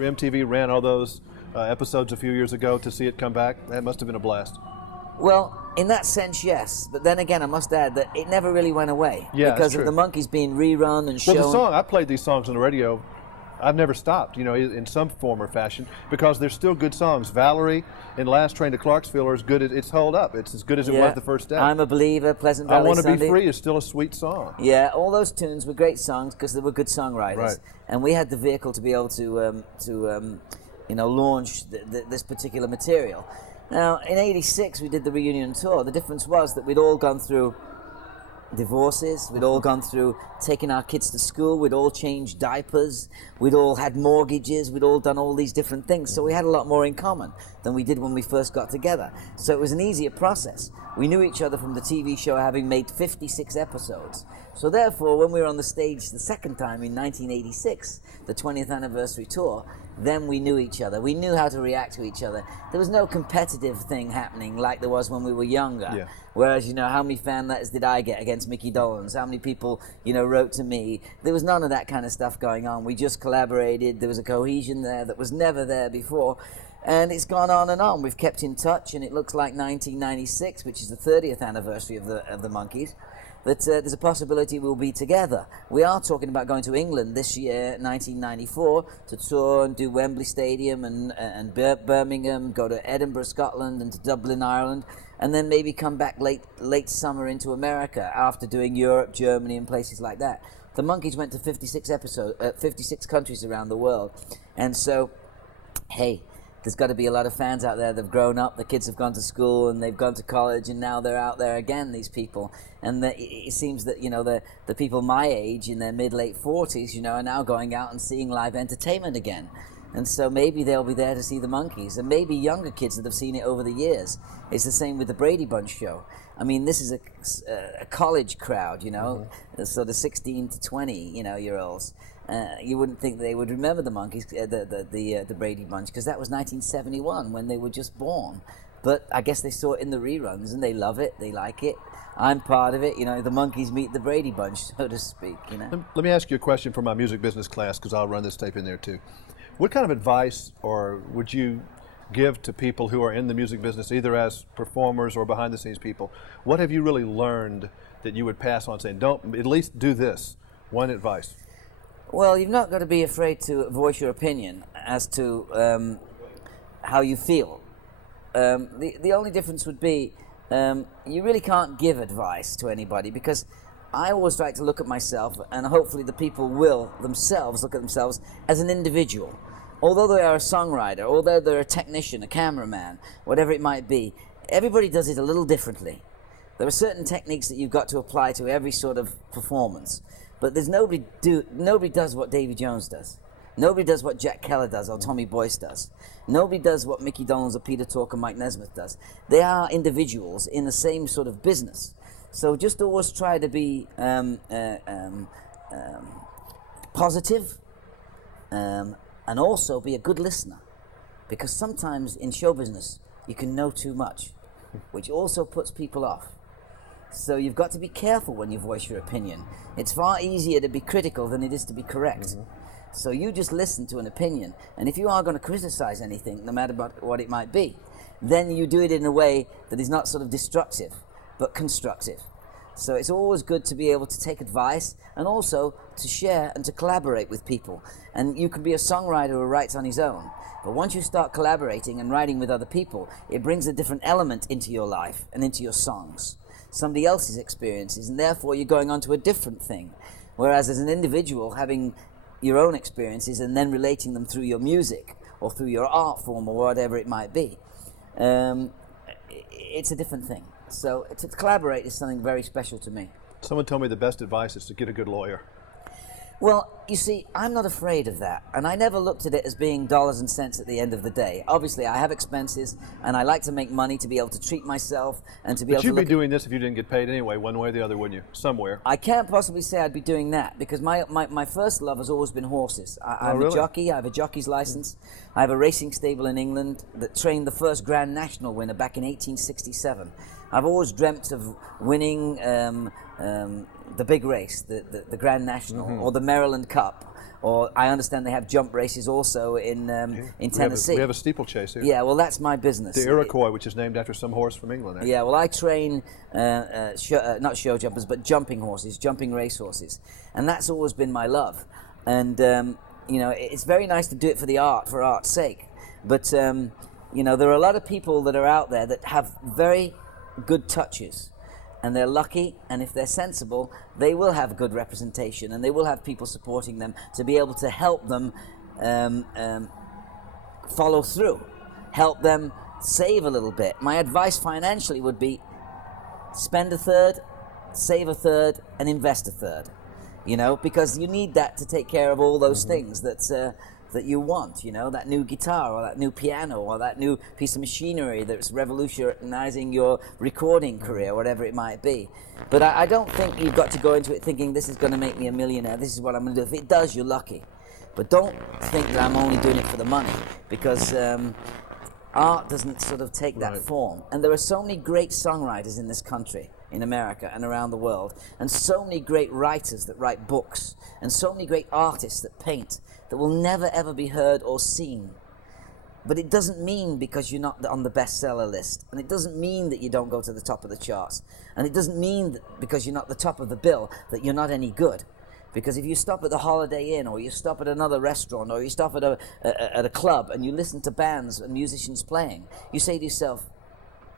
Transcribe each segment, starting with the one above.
MTV ran all those episodes a few years ago to see it come back. That must have been a blast. Well, in that sense, yes. But then again, I must add that it never really went away. Yeah, because that's of true. the Monkees being rerun and shown. Well, the song, I played these songs on the radio. I've never stopped, in some form or fashion, because they're still good songs. Valerie and Last Train to Clarksville are as good as it's held up. It's as good as it was the first day. I'm a Believer, Pleasant I Valley Want to Be Sunday. Free is still a sweet song. Yeah, all those tunes were great songs because they were good songwriters, Right. and we had the vehicle to be able to launch this particular material. Now, in '86, we did the reunion tour. The difference was that we'd all gone through divorces, we'd all gone through taking our kids to school, we'd all changed diapers, we'd all had mortgages, we'd all done all these different things, so we had a lot more in common than we did when we first got together. So it was an easier process. We knew each other from the TV show, having made 56 episodes. So therefore, when we were on the stage the second time in 1986, the 20th anniversary tour, then we knew each other. We knew how to react to each other. There was no competitive thing happening like there was when we were younger. Yeah. Whereas, how many fan letters did I get against Mickey Dolenz? How many people, wrote to me? There was none of that kind of stuff going on. We just collaborated. There was a cohesion there that was never there before. And it's gone on and on. We've kept in touch, and it looks like 1996, which is the 30th anniversary of the Monkees, that there's a possibility we'll be together. We are talking about going to England this year, 1994, to tour and do Wembley Stadium and Birmingham, go to Edinburgh, Scotland, and to Dublin, Ireland, and then maybe come back late summer into America after doing Europe, Germany, and places like that. The Monkees went to 56 countries around the world, and so, hey, there's got to be a lot of fans out there that have grown up, the kids have gone to school and they've gone to college, and now they're out there again, these people. And it seems that, the people my age in their mid-late 40s, are now going out and seeing live entertainment again. And so maybe they'll be there to see the Monkees, and maybe younger kids that have seen it over the years. It's the same with the Brady Bunch show. I mean, this is a college crowd, sort of 16 to 20, year olds. You wouldn't think they would remember the Monkees, the Brady Bunch, because that was 1971 when they were just born. But I guess they saw it in the reruns and they love it, they like it. I'm part of it, the Monkees meet the Brady Bunch, so to speak. Let me ask you a question from my music business class, because I'll run this tape in there too. What kind of advice would you give to people who are in the music business, either as performers or behind the scenes people? What have you really learned that you would pass on, saying, don't, at least do this? One advice. Well, you've not got to be afraid to voice your opinion as to how you feel. The only difference would be you really can't give advice to anybody, because I always like to look at myself, and hopefully the people will themselves look at themselves as an individual. Although they are a songwriter, although they're a technician, a cameraman, whatever it might be, everybody does it a little differently. There are certain techniques that you've got to apply to every sort of performance. But there's nobody does what Davy Jones does. Nobody does what Jack Keller does or Tommy Boyce does. Nobody does what Mickey Dolenz or Peter Tork or Mike Nesmith does. They are individuals in the same sort of business. So just always try to be positive, and also be a good listener. Because sometimes in show business, you can know too much, which also puts people off. So you've got to be careful when you voice your opinion. It's far easier to be critical than it is to be correct. Mm-hmm. So you just listen to an opinion, and if you are going to criticize anything, no matter what it might be, then you do it in a way that is not sort of destructive, but constructive. So it's always good to be able to take advice and also to share and to collaborate with people. And you can be a songwriter who writes on his own, but once you start collaborating and writing with other people, it brings a different element into your life and into your songs. Somebody else's experiences, and therefore you're going on to a different thing. Whereas as an individual, having your own experiences and then relating them through your music or through your art form or whatever it might be, it's a different thing. So to collaborate is something very special to me. Someone told me the best advice is to get a good lawyer. Well, you see, I'm not afraid of that, and I never looked at it as being dollars and cents at the end of the day. Obviously, I have expenses, and I like to make money to be able to treat myself and to be able to. But you'd be doing this if you didn't get paid anyway, one way or the other, wouldn't you? Somewhere. I can't possibly say I'd be doing that, because my first love has always been horses. I'm really? a jockey. I have a jockey's license. I have a racing stable in England that trained the first Grand National winner back in 1867. I've always dreamt of winning the big race, the Grand National, or the Maryland Cup. Or I understand they have jump races also in Tennessee. We have a steeplechase here. Yeah, well, that's my business. The Iroquois, which is named after some horse from England. Actually. Yeah, well, I train not show jumpers, but jumping horses, jumping race horses, and that's always been my love. And you know, it's very nice to do it for art's sake. But you know, there are a lot of people that are out there that have very good touches. And they're lucky, and if they're sensible, they will have good representation, and they will have people supporting them to be able to help them follow through, help them save a little bit. My advice financially would be spend a third, save a third, and invest a third. You know, because you need that to take care of all those things that you want, you know, that new guitar or that new piano or that new piece of machinery that's revolutionizing your recording career, whatever it might be. But I don't think you've got to go into it thinking this is going to make me a millionaire, this is what I'm going to do. If it does, you're lucky. But don't think that I'm only doing it for the money, because art doesn't sort of take that form. And there are so many great songwriters in this country, in America and around the world, and so many great writers that write books, and so many great artists that paint, that will never ever be heard or seen. But it doesn't mean because you're not on the bestseller list, and it doesn't mean that you don't go to the top of the charts, and it doesn't mean that because you're not the top of the bill that you're not any good. Because if you stop at the Holiday Inn, or you stop at another restaurant, or you stop at a club and you listen to bands and musicians playing, you say to yourself,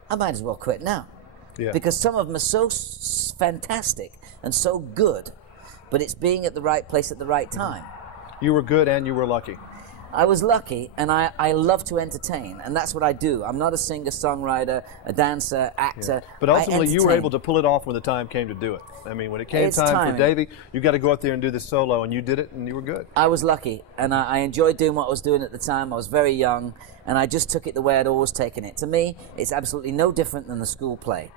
I might as well quit now. Yeah. Because some of them are so fantastic and so good, but it's being at the right place at the right time. You were good and you were lucky. I was lucky, and I love to entertain, and that's what I do. I'm not a singer, songwriter, a dancer, actor. Yeah. But ultimately, you were able to pull it off when the time came to do it. I mean, when it came time for Davy, you got to go out there and do this solo, and you did it, and you were good. I was lucky, and I enjoyed doing what I was doing at the time. I was very young, and I just took it the way I'd always taken it. To me, it's absolutely no different than the school play.